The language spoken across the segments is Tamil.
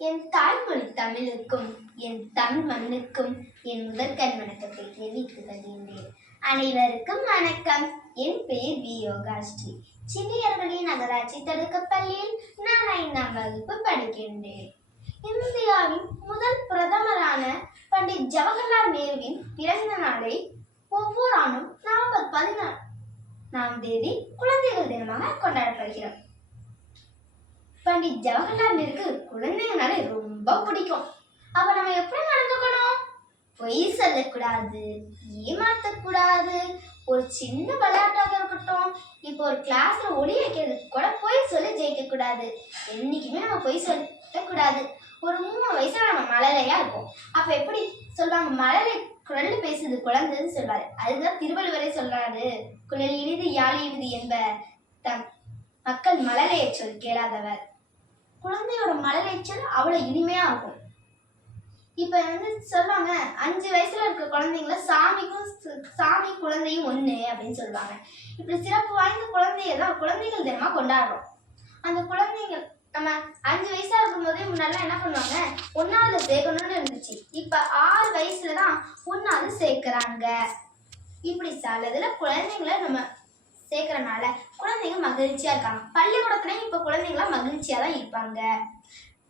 என் தாய்மொழி தமிழுக்கும் என் தமிழ் மண்ணுக்கும் என் முதற்கண் வணக்கத்தை தெரிவித்துக் கொள்கின்றேன். அனைவருக்கும் வணக்கம். என் பெயர் வி. யோகாஸ்ரீ. சிறியர்களின் நகராட்சி தொடக்கப் பள்ளியில் நான் ஐந்தாம் வகுப்பு படிக்கின்றேன். இந்தியாவின் முதல் பிரதமரான பண்டிட் ஜவஹர்லால் நேருவின் பிறந்த நாளை ஒவ்வொரு ஆண்டும் நவம்பர் பதினாலாம் தேதி குழந்தைகள் தினமாக கொண்டாடப்படுகிறோம் பண்டிட் ஜவஹர்லால் நேருக்கு குழந்தைங்கனாலே ரொம்ப பிடிக்கும். அப்ப நம்ம எப்படி நடந்துக்கணும் பொய் சொல்லக்கூடாது ஏமாத்தக்கூடாது. ஒரு சின்ன விளையாட்டாக இருக்கட்டும். இப்போ ஒரு கிளாஸ்ல ஒளி வைக்கிறதுக்கு கூட பொய் சொல்லி ஜெயிக்க கூடாது என்னைக்குமே நம்ம பொய் சொல்லக்கூடாது. ஒரு மூணு வயசுல நம்ம மழலையா இருப்போம். அப்ப எப்படி சொல்லுவாங்க? மழலை குழல் பேசுது குழந்தைன்னு சொல்வாரு. அதுதான் திருவள்ளுவரே சொல்றாரு. குழல் இனிது யாழ் இனிது என்ப தம் மக்கள் மழலையை சொல் கேளாதவர். குழந்தையோட மழலைச்சல் அவ்வளோ இனிமையாக இருக்கும். இப்போ வந்து சொல்லுவாங்க அஞ்சு வயசுல இருக்க குழந்தைங்கள சாமிக்கும் சு- சாமி குழந்தையும் ஒன்று அப்படின்னு சொல்லுவாங்க. இப்படி சிறப்பு வாய்ந்த குழந்தைய தான் குழந்தைகள் தினமாக கொண்டாடுறோம். அந்த குழந்தைங்க நம்ம அஞ்சு வயசா இருக்கும் போதே முன்னாடிலாம் என்ன பண்ணுவாங்க? ஒன்னாவது சேர்க்கணும்னு இருந்துச்சு. இப்போ ஆறு வயசுல தான் ஒன்னாவது சேர்க்குறாங்க. இப்படி சிலதுல குழந்தைங்கள நம்ம சேர்க்கறனால குழந்தைங்க மகிழ்ச்சியா இருக்காங்க. பள்ளிக்கூடத்துலயும் இப்ப குழந்தைங்களாம் மகிழ்ச்சியா தான் இருப்பாங்க.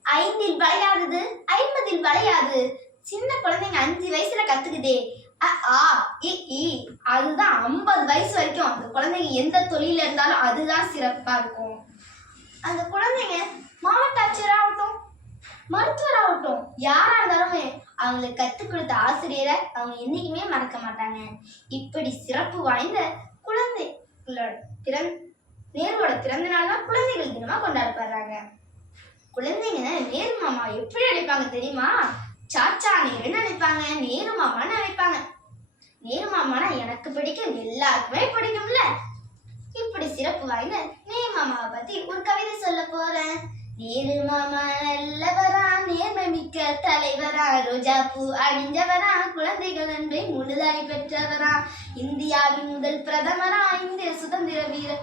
ஐந்தில் வளையாதது ஐம்பதில் வளையாது. சின்ன குழந்தைங்க அஞ்சு வயசுல கத்துக்குதே. அ, ஆ இ அதுதான் ஐம்பது வயசு வரைக்கும். அந்த குழந்தைங்க எந்த தொழில இருந்தாலும் அதுதான் சிறப்பா இருக்கும். அந்த குழந்தைங்க மாவட்ட ஆட்சியராகட்டும் மருத்துவராகட்டும் யாரா இருந்தாலுமே அவங்களுக்கு கற்றுக் கொடுத்த ஆசிரியரை அவங்க என்னைக்குமே மறக்க மாட்டாங்க. இப்படி சிறப்பு வாய்ந்த குழந்தைகளோட நேருவோட பிறந்த நாள் தான் குழந்தைகள் தினமா கொண்டாடப்படுறாங்க. குழந்தைங்க நேரு மாமா எப்படி நினைப்பாங்க தெரியுமா? சாச்சா நேருன்னு நினைப்பாங்க நேரு மாமான்னு நினைப்பாங்க நேரு மாமானா எனக்கு பிடிக்கும் எல்லாருக்குமே பிடிக்கும்ல. இப்படி சிறப்பு வாய்ந்த நேரு மாமாவை பத்தி ஒரு கவிதை சொல்ல போறேன். நேரு மாமா நல்ல மிக்க தலைவரா ரோஜா பூ அணிஞ்சவரா குழந்தைகள் அன்பை முழுதாய் பெற்றவரா இந்தியாவின் முதல் பிரதமரா இந்திய சுதந்திர வீரர்.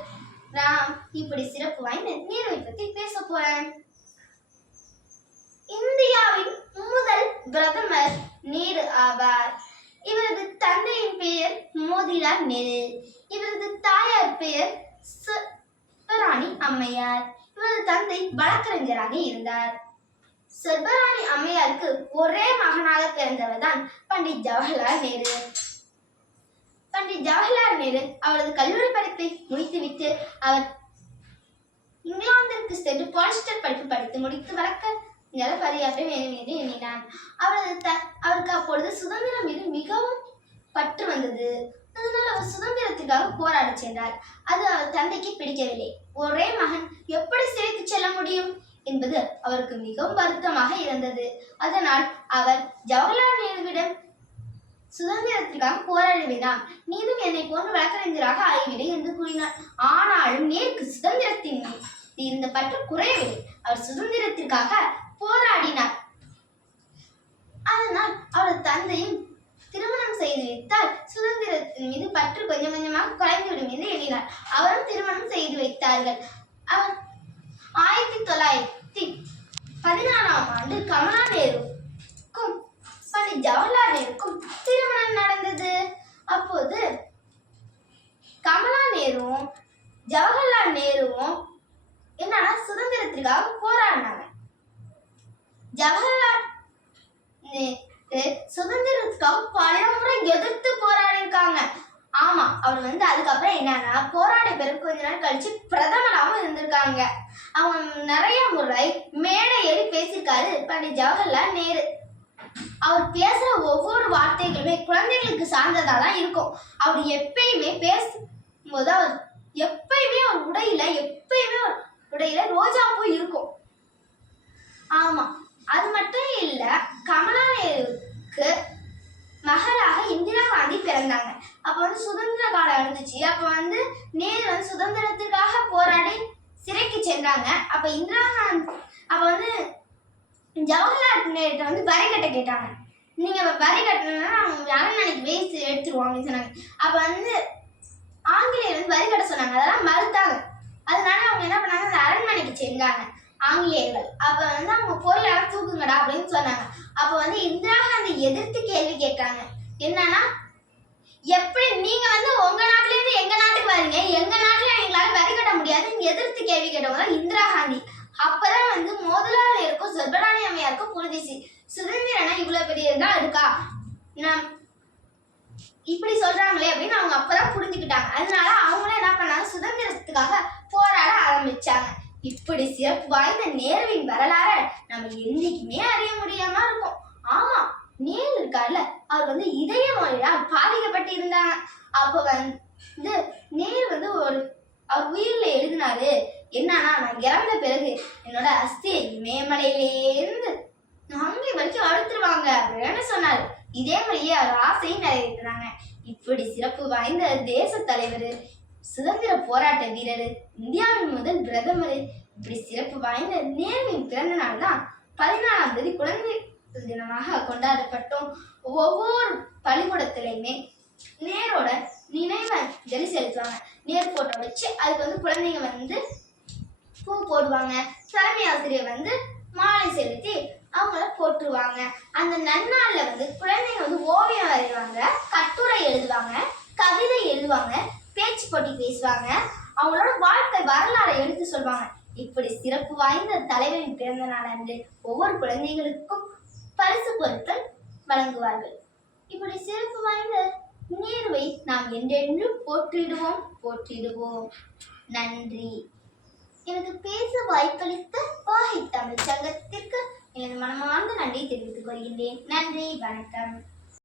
ராம் இப்படி சிறப்பு வாய்ந்த நேருவை பத்தி பேச போறேன். இந்தியாவின் முதல் பிரதமர் நேரு ஆவார். இவரது தந்தையின் பெயர் மோதிலால் நேரு. இவரது தாயார் பெயர் செல்வராணி அம்மையார். இவரது தந்தை வழக்கறிஞராக இருந்தார். செல்வராணி அம்மையாருக்கு ஒரே மகனாக பிறந்தவர் தான் பண்டிட் ஜவஹர்லால் நேரு. பண்டிட் ஜவஹர்லால் நேரு அவரது கல்லூரி படிப்பை முடித்துவிட்டு அவர் இங்கிலாந்திற்கு சென்று பாலிஸ்டர் படிப்பு படித்து முடித்து வழக்க பரியாற்ற வேண்டும் என்று எண்ணினான் அவரது த அவருக்கு அப்பொழுது சுதந்திரம் மீது மிகவும் பற்று வந்தது. அதனால் அவர் சுதந்திரத்துக்காக போராட சென்றார். அது அவர் தந்தைக்கு பிடிக்கவில்லை. ஒரே மகன் எப்படி என்பது அவருக்கு மிகவும் வருத்தமாக இருந்தது. அதனால் அவர் ஜவஹர்லால் நேருவிடம் சுதந்திரத்திற்காக போராட வேண்டாம் என்னை போன்ற வழக்கறிஞராக ஆகிவிடு என்று கூறினார். ஆனாலும் நேருக்கு சுதந்திரத்தின் இருந்த பற்று குறையவில்லை. அவர் சுதந்திரத்திற்காக போராடினார். அதனால் அவரது தந்தையும் திருமணம் செய்து வைத்தால் சுதந்திரத்தின் மீது பற்று கொஞ்சம் கொஞ்சமாக குறைந்துவிடும் என்று எண்ணினார். அவரும் திருமணம் செய்து வைத்தார்கள். அவர் பதினாறாம் ஆண்டு கமலா நேருக்கும் பண்டிட் ஜவஹர்லால் நேருக்கும் திருமணம் நடந்தது. அப்போது கமலா நேருவும் ஜவஹர்லால் நேருவும் என்னன்னா சுதந்திரத்திற்காக போராடினாங்க. ஜவஹர்லால் நேரு சுதந்திர பல முறை எதிர்த்து போராடி இருக்காங்க ஆமா அவர் வந்து அதுக்கப்புறம் என்னன்னா போராடி பிறகு கொஞ்ச நாள் கழிச்சு பிரதமராகவும் இருந்திருக்காங்க. அவன் நிறைய முறை மேடை ஏறி பேசியிருக்காரு பண்டிட் ஜவஹர்லால் நேரு. அவர் பேசுற ஒவ்வொரு வார்த்தைகளுமே குழந்தைகளுக்கு சார்ந்ததா தான் இருக்கும். அவர் எப்பயுமே பேசும்போது அவர் எப்பயுமே அவர் உடையில எப்பயுமே அவர் உடையில ரோஜா பூ இருக்கும். ஆமா அது மட்டும் இல்ல கமலா நேருக்கு மகளாக இந்திரா காந்தி பிறந்தாங்க. அப்ப வந்து சுதந்திர காலம் இருந்துச்சு. அப்ப வந்து நேரு வந்து சுதந்திரத்துக்காக போராடி சிறைக்கு சென்றாங்க. அப்ப இந்திரா காந்தி அப்ப வந்து ஜவஹர்லால் நேருட்ட வந்து வரி கட்ட கேட்டாங்க. நீங்க வரி கட்டணும்னா அவங்க அரண்மனைக்கு வேஸ்ட் எடுத்துருவோம் அப்படின்னு சொன்னாங்க. அப்ப வந்து ஆங்கிலேயர் வந்து வரி கட்ட சொன்னாங்க. அதெல்லாம் மறுத்தாங்க. அதனால அவங்க என்ன பண்ணாங்க? அந்த அரண்மனைக்கு சென்றாங்க ஆங்கிலேயர்கள். அப்ப வந்து அவங்க பொருளாக தூக்குங்கடா அப்படின்னு சொன்னாங்க. அப்ப வந்து இந்திரா காந்தி எதிர்த்து கேள்வி கேட்டாங்க. என்னன்னா எப்படி நீங்க வந்து உங்க நாட்டுல இருந்து எங்க நாட்டுக்கு வரீங்க? எங்க நாட்டுல எங்களால வரி கட்ட முடியாதுன்னு எதிர்த்து கேள்வி கேட்டவங்க இந்திரா காந்தி. அப்பதான் வந்து மோதலாளியருக்கும் சொர்பராணி அம்மையாருக்கும் புரிஞ்சிச்சு. சுதந்திரனா இவ்வளவு பெரிய இருக்கா? நம் இப்படி சொல்றாங்களே அப்படின்னு அவங்க அப்பதான் புரிஞ்சுக்கிட்டாங்க. அதனால அவங்களும் என்ன பண்ணாங்க? சுதந்திரத்துக்காக போராட ஆரம்பிச்சாங்க. இப்படி சிறப்பு வாய்ந்த நேருவின் வரலாறை நம்ம என்னைக்குமே அறிய முடியாம இருக்கும். ஆமா நேரு இருக்கார்ல அவர் வந்து இதய நோயால் பாதிக்கப்பட்டு இருந்தாங்க அப்ப வந்து நேரு வந்து ஒரு அவர் உயிரில் எழுதினாரு என்னன்னா நான் இறந்த பிறகு என்னோட அஸ்தியை இமயமலையிலேருந்து அங்கே வரைக்கும் அழுத்துருவாங்க அப்படின்னு சொன்னாரு. இதே மாதிரியே அவர் ஆசையும் நிறைவேற்றினாங்க. இப்படி சிறப்பு வாய்ந்த தேச தலைவர் சுதந்திர போராட்ட வீரர் இந்தியாவின் முதல் பிரதமர் இப்படி சிறப்பு வாய்ந்த நேருவின் பிறந்த நாள் தான் பதினாலாம் தேதி குழந்தை தினமாக கொண்டாடப்பட்டோம். ஒவ்வொரு பள்ளிக்கூடத்திலையுமே நேரோட நினைவை செலுத்துவாங்க. நேர் போட்டோ வச்சு அதுக்கு வந்து குழந்தைங்க வந்து பூ போடுவாங்க. தலைமை ஆசிரியர் வந்து மாலை செலுத்தி அவங்கள போட்டுருவாங்க அந்த நன்னாளில் வந்து குழந்தைங்க வந்து ஓவியம் வரைவாங்க கட்டுரை எழுதுவாங்க கவிதை எழுதுவாங்க பேச்சு போட்டி பேசுவாங்க. அவங்களோட வாழ்க்கை வரலாறை எடுத்து சொல்வாங்க. இப்படி சிறப்பு வாய்ந்த தலைவரின் பிறந்த நாள் அன்று ஒவ்வொரு குழந்தைகளுக்கும் பரிசு பொருட்கள் வழங்குவார்கள். இப்படி சிறப்பு வாய்ந்த நேர்வை நாம் என்றென்றும் போற்றிடுவோம் போற்றிடுவோம். நன்றி. எனக்கு பேச வாய்ப்பளித்த வாகை தமிழ் சங்கத்திற்கு எனது மனமார்ந்த நன்றி தெரிவித்துக் கொள்கின்றேன். நன்றி வணக்கம்.